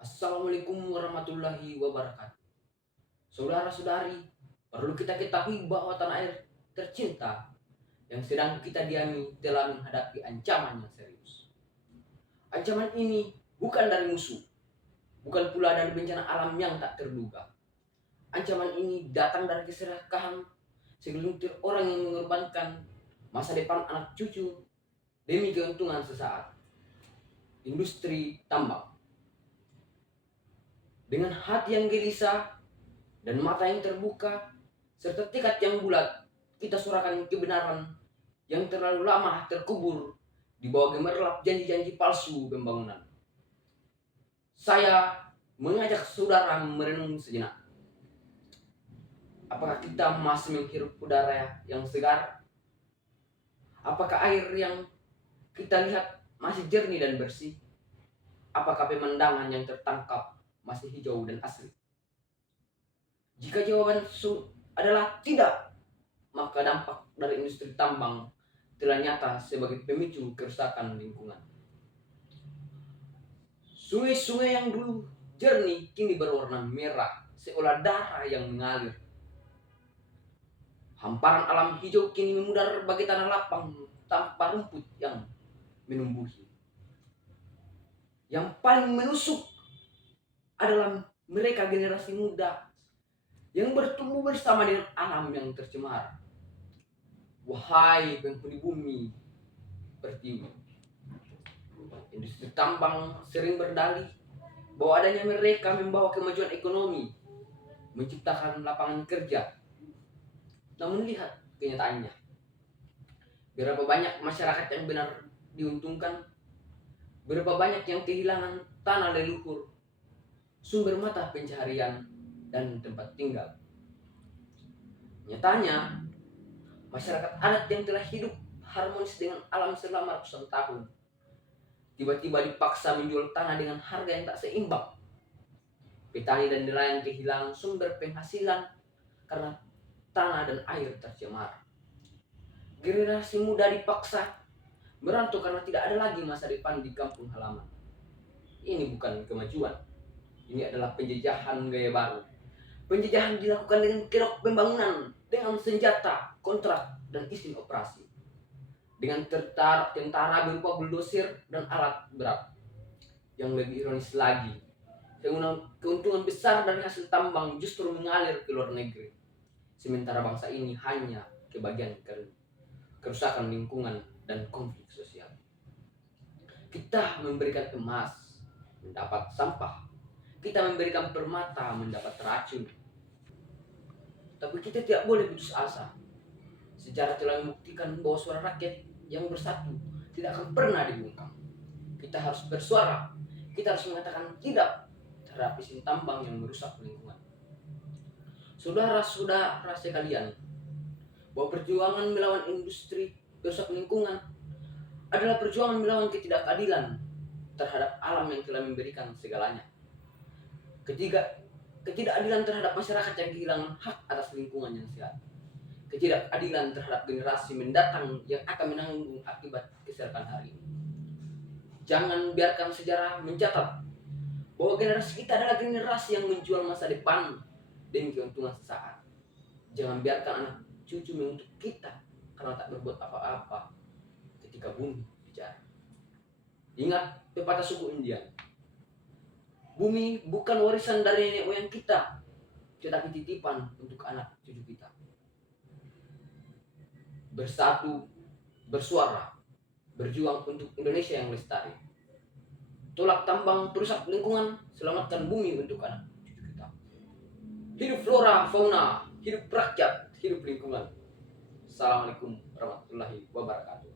Assalamualaikum warahmatullahi wabarakatuh. Saudara-saudari, perlu kita ketahui bahwa tanah air tercinta yang sedang kita diami telah menghadapi ancaman yang serius. Ancaman ini bukan dari musuh, bukan pula dari bencana alam yang tak terduga. Ancaman ini datang dari keserakahan segelintir orang yang mengorbankan masa depan anak cucu demi keuntungan sesaat. Industri tambang. Dengan hati yang gelisah dan mata yang terbuka, serta tekad yang bulat, kita suarakan kebenaran yang terlalu lama terkubur di bawah gemerlap janji-janji palsu pembangunan. Saya mengajak saudara merenung sejenak. Apakah kita masih menghirup udara yang segar? Apakah air yang kita lihat masih jernih dan bersih? Apakah pemandangan yang tertangkap masih hijau dan asli? Jika jawaban adalah tidak, maka dampak dari industri tambang telah nyata sebagai pemicu kerusakan lingkungan. Sungai-sungai yang dulu jernih kini berwarna merah seolah darah yang mengalir. Hamparan alam hijau kini memudar bagi tanah lapang tanpa rumput yang menumbuhi. Yang paling menusuk adalah mereka generasi muda yang bertumbuh bersama dengan alam yang tercemar. Wahai penghuni bumi pertiwi, industri tambang sering berdalih bahwa adanya mereka membawa kemajuan ekonomi, menciptakan lapangan kerja. Namun lihat kenyataannya. Berapa banyak masyarakat yang benar diuntungkan, berapa banyak yang kehilangan tanah leluhur, sumber mata pencaharian, dan tempat tinggal. Nyatanya, masyarakat adat yang telah hidup harmonis dengan alam selama ratusan tahun tiba-tiba dipaksa menjual tanah dengan harga yang tak seimbang. Petani dan nelayan kehilangan sumber penghasilan karena tanah dan air tercemar. Generasi muda dipaksa merantau karena tidak ada lagi masa depan di kampung halaman. Ini bukan kemajuan, ini adalah penjajahan gaya baru. Penjajahan dilakukan dengan kerok pembangunan, dengan senjata, kontrak, dan izin operasi. Dengan tentara berupa bulldozer dan alat berat. Yang lebih ironis lagi, keuntungan besar dari hasil tambang justru mengalir ke luar negeri. Sementara bangsa ini hanya kebagian kerusakan lingkungan dan konflik sosial. Kita memberikan emas, mendapat sampah. Kita memberikan permata, mendapat racun. Tapi kita tidak boleh putus asa. Sejarah telah membuktikan bahwa suara rakyat yang bersatu tidak akan pernah dibungkam. Kita harus bersuara. Kita harus mengatakan tidak terhadap izin tambang yang merusak lingkungan. Saudara-saudara sekalian, bahwa perjuangan melawan industri merusak lingkungan adalah perjuangan melawan ketidakadilan terhadap alam yang telah memberikan segalanya. Ketidakadilan terhadap masyarakat yang kehilangan hak atas lingkungan yang sehat. Ketidakadilan terhadap generasi mendatang yang akan menanggung akibat keserakahan hari ini. Jangan biarkan sejarah mencatat bahwa generasi kita adalah generasi yang menjual masa depan demi keuntungan sesaat. Jangan biarkan anak cucu menuntut kita karena tak berbuat apa-apa ketika bumi bicara. Ingat pepatah suku Indian. Bumi bukan warisan dari nenek moyang kita, tetapi titipan untuk anak cucu kita. Bersatu, bersuara, berjuang untuk Indonesia yang lestari. Tolak tambang perusak lingkungan, selamatkan bumi untuk anak cucu kita. Hidup flora, fauna, hidup rakyat, hidup lingkungan. Assalamualaikum warahmatullahi wabarakatuh.